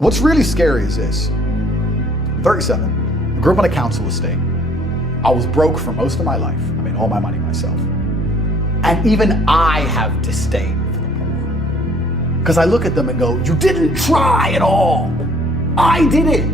What's really scary is this. I'm 37. I grew up on a council estate. I was broke for most of my life. I made all my money myself. And even I have disdain for the poor. Because I look at them and go, you didn't try at all. I did it.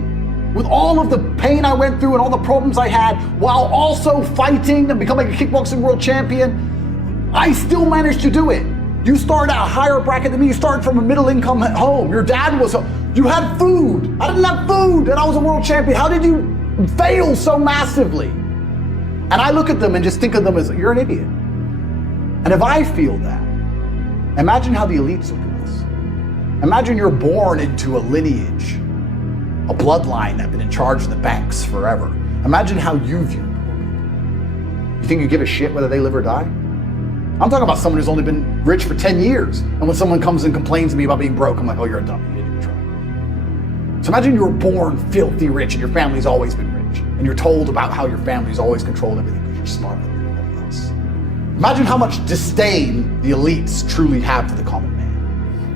With all of the pain I went through and all the problems I had, while also fighting and becoming a kickboxing world champion, I still managed to do it. You started at a higher bracket than me. You started from a middle income home. Your dad was, you had food. I didn't have food and I was a world champion. How did you fail so massively? And I look at them and just think of them as, you're an idiot. And if I feel that, imagine how the elites look at us. Imagine you're born into a lineage, a bloodline that's been in charge of the banks forever. Imagine how you view poor people. You think you give a shit whether they live or die? I'm talking about someone who's only been rich for 10 years. And when someone comes and complains to me about being broke, I'm like, oh, you're a dummy, you didn't try. So imagine you were born filthy rich and your family's always been rich. And you're told about how your family's always controlled everything because you're smarter than everybody else. Imagine how much disdain the elites truly have to the common man.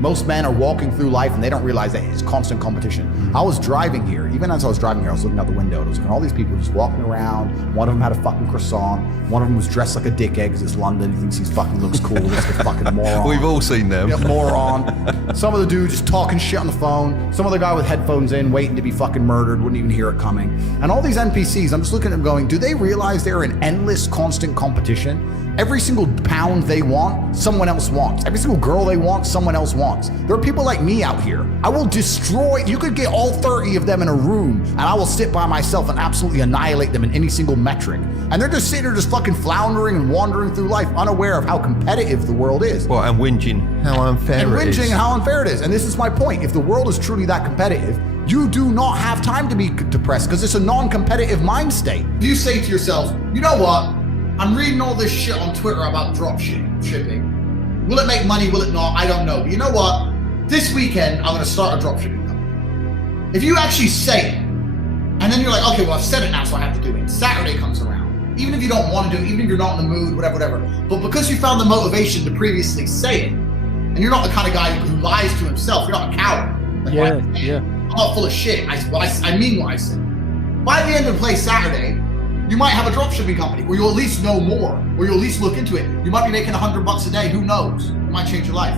Most men are walking through life and they don't realize that it's constant competition. I was driving here, even as I was driving here, I was looking out the window and I was looking at all these people just walking around. One of them had a fucking croissant. One of them was dressed like a dickhead because it's London. He thinks he fucking looks cool. He's like a fucking moron. We've all seen them. Yeah, moron. Some of the dude just talking shit on the phone. Some other guy with headphones in, waiting to be fucking murdered, wouldn't even hear it coming. And all these NPCs, I'm just looking at them going, do they realize they're in endless, constant competition? Every single pound they want, someone else wants. Every single girl they want, someone else wants. There are people like me out here. I will destroy, you could get all 30 of them in a room and I will sit by myself and absolutely annihilate them in any single metric. And they're just sitting there just fucking floundering and wandering through life unaware of how competitive the world is. Well, and whinging how unfair it is. And how unfair it is. And this is my point. If the world is truly that competitive, you do not have time to be depressed because it's a non-competitive mind state. You say to yourselves, you know what? I'm reading all this shit on Twitter about drop shipping. Will it make money? Will it not? I don't know. But you know what? This weekend, I'm going to start a drop shipping company. If you actually say it, and then you're like, okay, well, I've said it now, so I have to do it. Saturday comes around. Even if you don't want to do it, even if you're not in the mood, whatever. But because you found the motivation to previously say it, and you're not the kind of guy who lies to himself, you're not a coward. Like, I'm not full of shit. I mean what I said. By the end of the play Saturday, you might have a dropshipping company, or you'll at least know more, or you'll at least look into it. You might be making $100 a day, who knows? It might change your life.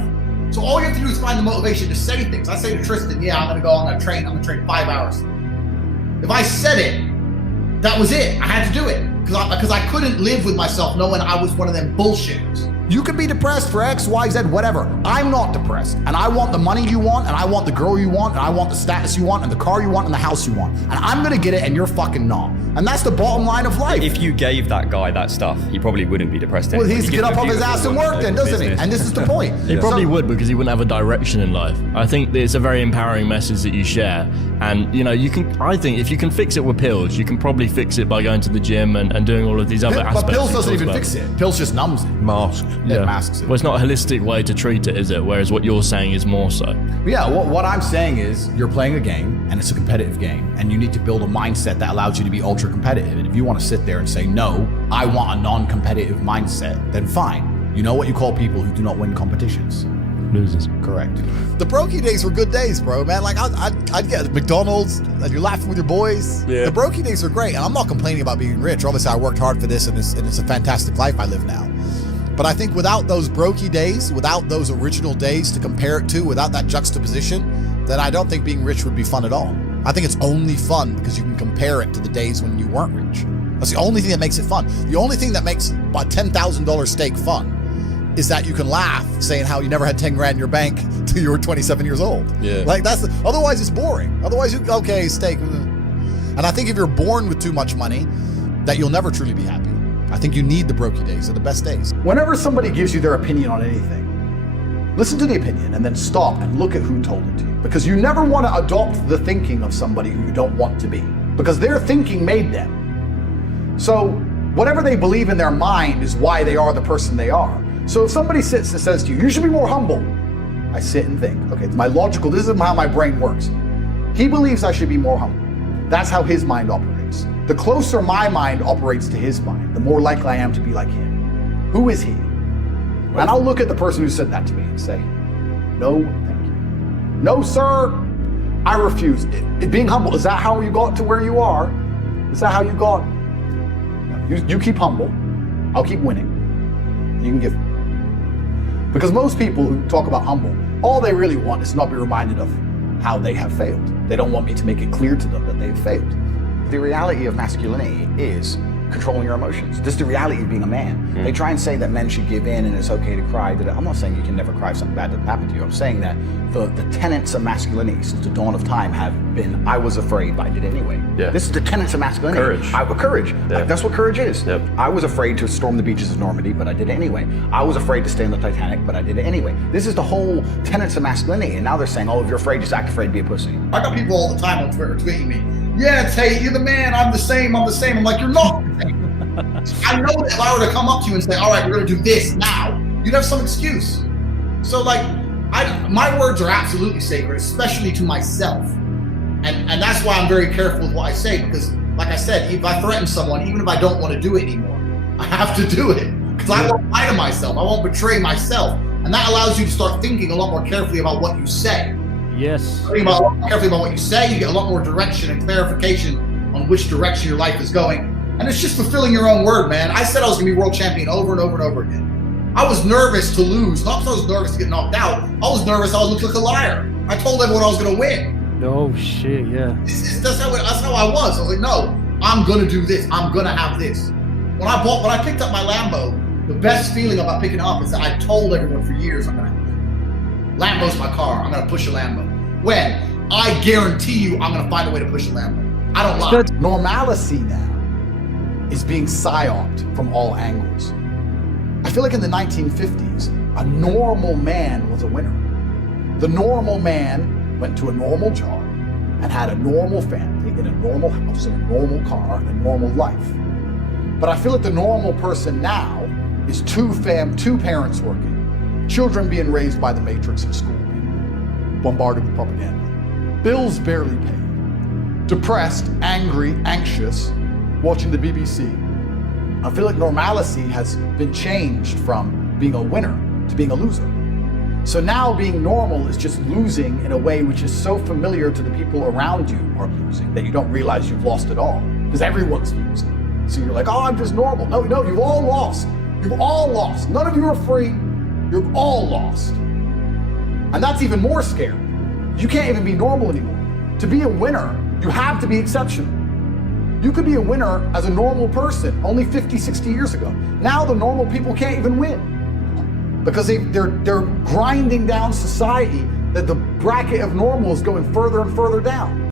So all you have to do is find the motivation to say things. I say to Tristan, yeah, I'm gonna train 5 hours. If I said it, that was it. I had to do it, because I couldn't live with myself knowing I was one of them bullshitters. You could be depressed for X, Y, Z, whatever. I'm not depressed. And I want the money you want, and I want the girl you want, and I want the status you want, and the car you want, and the house you want. And I'm gonna get it, and you're fucking not. And that's the bottom line of life. If you gave that guy that stuff, he probably wouldn't be depressed anyway. Well, he's get up off his ass and work then, doesn't he? And this is the point. He probably would, because he wouldn't have a direction in life. I think it's a very empowering message that you share. And, you know, I think if you can fix it with pills, you can probably fix it by going to the gym and doing all of these other aspects. But pills doesn't even fix it. Pills just numbs it. Mask. It masks it. Well, it's not a holistic way to treat it, is it? Whereas what you're saying is more so. Yeah, what I'm saying is you're playing a game, and it's a competitive game, and you need to build a mindset that allows you to be ultra competitive. And if you want to sit there and say, no, I want a non-competitive mindset, then fine. You know what you call people who do not win competitions? Losers. Correct. The brokey days were good days, bro, man. Like, I'd get McDonald's, and you're laughing with your boys. Yeah. The brokey days were great, and I'm not complaining about being rich. Obviously, I worked hard for this, and it's a fantastic life I live now. But I think without those brokey days, without those original days to compare it to, without that juxtaposition, then I don't think being rich would be fun at all. I think it's only fun because you can compare it to the days when you weren't rich. That's the only thing that makes it fun. The only thing that makes a $10,000 steak fun is that you can laugh saying how you never had 10 grand in your bank till you were 27 years old. Yeah. Like otherwise it's boring. Otherwise okay, steak. And I think if you're born with too much money, that you'll never truly be happy. I think you need the brokey days. They're the best days. Whenever somebody gives you their opinion on anything, listen to the opinion and then stop and look at who told it to you. Because you never want to adopt the thinking of somebody who you don't want to be. Because their thinking made them. So whatever they believe in their mind is why they are the person they are. So if somebody sits and says to you, you should be more humble, I sit and think, okay, this is how my brain works. He believes I should be more humble. That's how his mind operates. The closer my mind operates to his mind, the more likely I am to be like him. Who is he? And I'll look at the person who said that to me and say, no, thank you. No, sir. I refuse. Being humble, is that how you got to where you are? Is that how you got? No. You keep humble. I'll keep winning. You can give. Because most people who talk about humble, all they really want is to not be reminded of how they have failed. They don't want me to make it clear to them that they've failed. The reality of masculinity is controlling your emotions. This is the reality of being a man. They try and say that men should give in and it's okay to cry. I'm not saying you can never cry if something bad doesn't happen to you. I'm saying that the tenets of masculinity since the dawn of time have been, I was afraid, but I did it anyway. Yeah. This is the tenets of masculinity. Courage. Courage. Yeah. Like, that's what courage is. Yep. I was afraid to storm the beaches of Normandy, but I did it anyway. I was afraid to stay on the Titanic, but I did it anyway. This is the whole tenets of masculinity, and now they're saying, oh, if you're afraid, just act afraid, be a pussy. I got people all the time on Twitter tweeting me, yeah, Tate, you're the man, I'm the same. I'm like, you're not the same. I know that if I were to come up to you and say, all right, we're gonna do this now, you'd have some excuse. So like, my words are absolutely sacred, especially to myself. And that's why I'm very careful with what I say, because like I said, if I threaten someone, even if I don't want to do it anymore, I have to do it. Because I won't lie to myself, I won't betray myself. And that allows you to start thinking a lot more carefully about what you say. Yes. Thinking a lot more carefully about what you say, you get a lot more direction and clarification on which direction your life is going. And it's just fulfilling your own word, man. I said I was gonna be world champion over and over and over again. I was nervous to lose, not because I was nervous to get knocked out. I was nervous I would look like a liar. I told everyone I was gonna win. Oh shit, yeah. That's how I was. I was like, no, I'm gonna do this. I'm gonna have this. When I picked up my Lambo, the best feeling about picking it up is that I told everyone for years I'm gonna have it. Lambo's my car. I'm gonna push a Lambo. When? I guarantee you I'm gonna find a way to push a Lambo. I don't lie. Normalcy now is being psyoped from all angles. I feel like in the 1950s, a normal man was a winner. The normal man went to a normal job and had a normal family in a normal house, in a normal car, and a normal life. But I feel like the normal person now is two parents working, children being raised by the matrix of school, bombarded with propaganda, bills barely paid, depressed, angry, anxious, watching the BBC. I feel like normalcy has been changed from being a winner to being a loser. So now being normal is just losing in a way which is so familiar to the people around you are losing that you don't realize you've lost it all, because everyone's losing. So you're like, oh, I'm just normal. No, you've all lost. You've all lost. None of you are free. You've all lost. And that's even more scary. You can't even be normal anymore. To be a winner, you have to be exceptional. You could be a winner as a normal person only 50, 60 years ago. Now the normal people can't even win because they're grinding down society, that the bracket of normal is going further and further down.